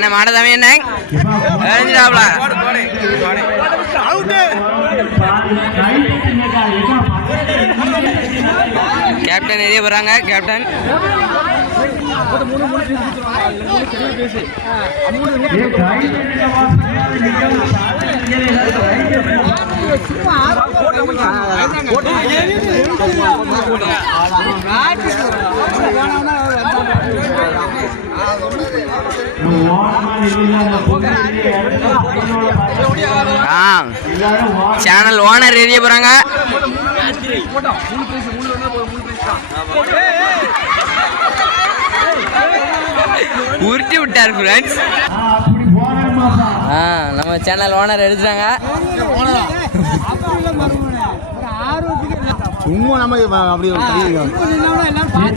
என்ன மாடதாமே என்ன? கேப்டன் எதிய போறாங்க கேப்டன். ஆ. சேனல் ஓனர் எதிய போறாங்க. உருட்டி விட்டார் ஃப்ரெண்ட்ஸ் ஆ நம்ம சேனல் ஓனர் எடுத்துட்டாங்க. சும்மா நம்ம அப்படி